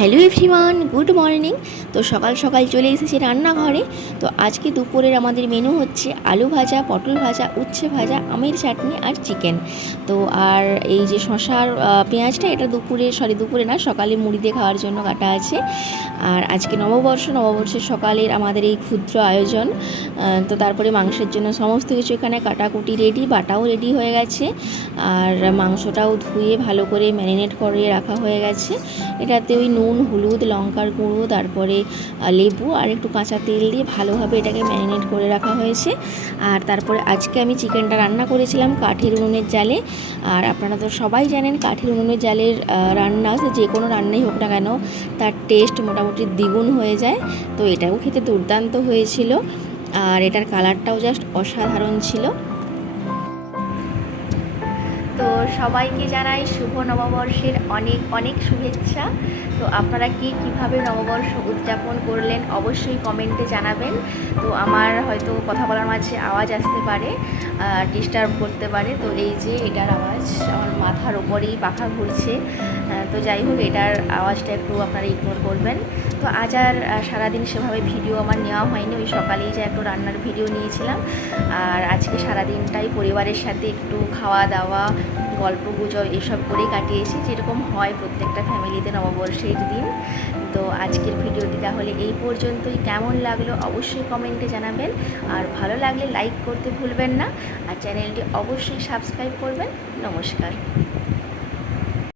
Hello everyone, good morning. তো সকাল সকাল চলে এসেছি রান্নাঘরে। তো আজকে দুপুরের আমাদের মেনু হচ্ছে আলু ভাজা, পটল ভাজা, উচ্ছে ভাজা, আমের চাটনি আর চিকেন। তো আর এই যে শশার পেঁয়াজটা, এটা দুপুরে না, সকালে মুড়ি দিয়ে খাওয়ার জন্য কাটা আছে। আর আজকে নববর্ষের সকালের আমাদের এই ক্ষুদ্র আয়োজন। তো তারপরে মাংসের জন্য সমস্ত কিছু এখানে কাটাকুটি রেডি, বাটাও রেডি হয়ে গেছে। আর মাংসটাও ধুয়ে ভালো করে ম্যারিনেট করে রাখা হয়ে গেছে। এটাতে ওই নুন, হলুদ, লঙ্কার গুঁড়ো, তারপরে লেবু আর একটু কাঁচা তেল দিয়ে ভালোভাবে এটাকে ম্যারিনেট করে রাখা হয়েছে। আর তারপরে আজকে আমি চিকেনটা রান্না করেছিলাম কাঠের উনুনের জালে। আর আপনারা তো সবাই জানেন কাঠের উনুনের জালের রান্না, যে কোনো রান্নাই হোক না কেন, তার টেস্ট মোটামুটি দ্বিগুণ হয়ে যায়। তো এটাও খেতে দুর্দান্ত হয়েছিল। আর এটার কালারটাও জাস্ট অসাধারণ ছিল। তো সবাইকে জানাই শুভ নববর্ষের অনেক অনেক শুভেচ্ছা। তো আপনারা কীভাবে নববর্ষ উদযাপন করলেন অবশ্যই কমেন্টে জানাবেন। তো আমার হয়তো কথা বলার মাঝে আওয়াজ আসতে পারে, ডিস্টার্ব করতে পারে। তো এই যে এটার আওয়াজ, আমার মাথার ওপরেই পাখা ঘুরছে। তো যাই হোক, এটার আওয়াজটা একটু আপনারা ইগনোর করবেন। তো আজ আর সারাদিন সেভাবে ভিডিও আমার নেওয়া হয়নি, ওই সকালেই যে একটু রান্নার ভিডিও নিয়েছিলাম। আর আজকে সারাদিনটাই পরিবারের সাথে একটু খাওয়া দাওয়া, গল্প গুজব এসব করেই কাটিয়েছি, যেরকম হয় প্রত্যেকটা ফ্যামিলিতে নববর্ষের দিন। তো আজকের ভিডিওটি তাহলে এই পর্যন্তই। কেমন লাগলো অবশ্যই কমেন্টে জানাবেন। আর ভালো লাগলে লাইক করতে ভুলবেন না, আর চ্যানেলটি অবশ্যই সাবস্ক্রাইব করবেন। নমস্কার।